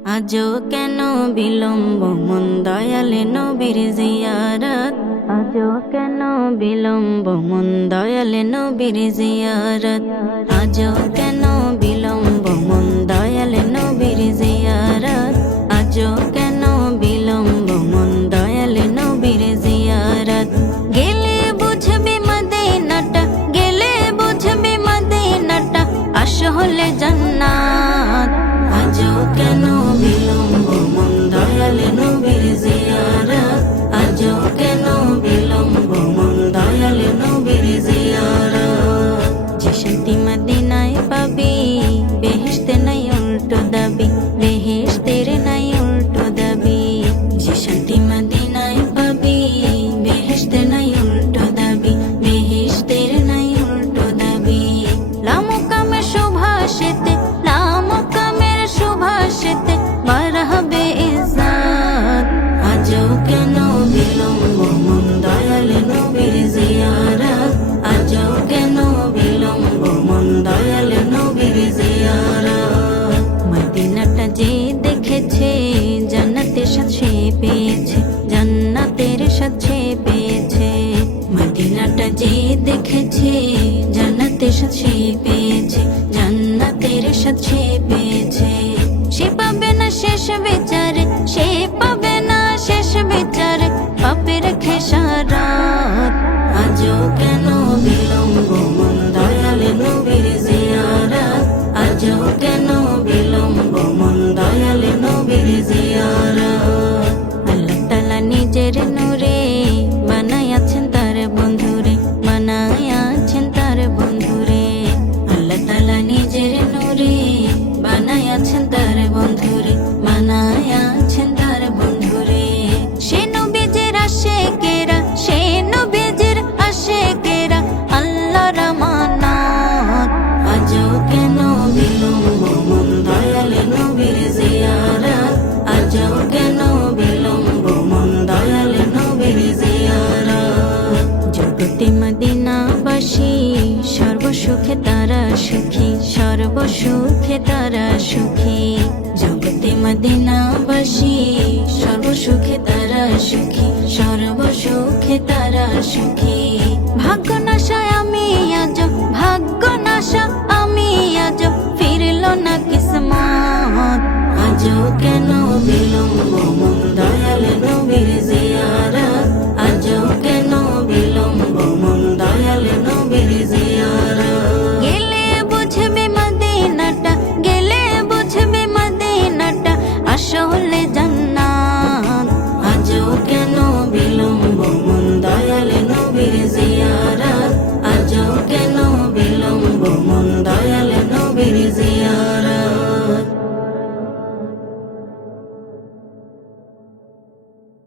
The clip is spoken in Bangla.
আজও কেন বিলম্ব মন দয়ালে নবীর জিয়ারত, আজও কেন বিলম্ব মন দয়ালে নবীর জিয়ারত, আজও কেন বিলম্ব মন দয়ালে নবীর জিয়ারত, আজও কেন বিলম্ব মন দয়ালে নবীর জিয়ারত। গেলে বুঝবি মদিনাটা, গেলে বুঝবি মদিনাটা, আসলে জান্নাত। আজও কেন বিলম্ব মন দয়ালে নবীর জিয়ারত, আজও কেন বিলম্ব মন দয়ালে নবীর জিয়ারত। যে শান্তি মদিনায় পাবি, বেহেশতে নাই উল্টো দাবি, বেহেশতের নাই উল্টো দাবি। যে শান্তি মদিনায় পাবি, বেহেশতে নাই উল্টো দাবি, বেহেশতের নাই উল্টো দাবি। লামকামে সুভাষিতে, লামকামের সুভাষিতে বাড়াবে ইজ্জত। আজও কেন বিলম্ব মন দয়ালে নবীর জিয়ারত, আজও কেন বিলম্ব মন দয়ালে নবীর জিয়ারত। মদিনাটা যে দেখেছে, জান্নাতের স্বাদ সে পেয়েছে, জান্নাতের স্বাদ সে পেয়েছে। মদিনাটা যে দেখেছে, জান্নাতের স্বাদ সে পেয়েছে, জান্নাতের স্বাদ সে পেয়েছে। সে পাবে না শেষ বিচারে, সে পাবে না শেষ বিচারে পাপের খেসারত। আজও কেন বিলম্ব মন দয়ালে নবীর জিয়ারত, আজও কেন বিলম্ব মন দয়ালে নবীর জিয়ারত। আল্লাহ তাআলা নিজের নূরে বানায়াছেন তার বন্ধুরে, বানায়াছেন তার বন্ধুরে। আল্লাহ তাআলা নিজের নূরে বানায়াছেন তার বন্ধুরে, বানায়াছেন তার বন্ধুরে। সে নবীজির আশিকেরা, সে নবীজির আশিকেরা আল্লাহর আমানত। আজও কেন বিলম্ব মন দয়ালে নবীর জিয়ারত, আজও কেন বিলম্ব মন দয়ালে নবীর জিয়ারত। জগতে মদিনাবাসী সর্বসুখে তারা সুখী, সর্বসুখে তারা সুখী। জগতে মদিনাবাসী সর্বসুখে তারা সুখী, সর্বসুখে তারা সুখী। ভাগ্য নাশায় আমি আজ, ভাগ্য নাশা আমি আজ, ফিরল না কিসমত। আজও কেন বিলম্ব মন দয়ালে নবীর জিয়ারত, আজও কেন বিলম্ব মন দয়ালে নবীর জিয়ারত। গেলে বুঝবি মদিনাটা, গেলে বুঝবি মদিনাটা, আসলে জান্নাত। আজও কেন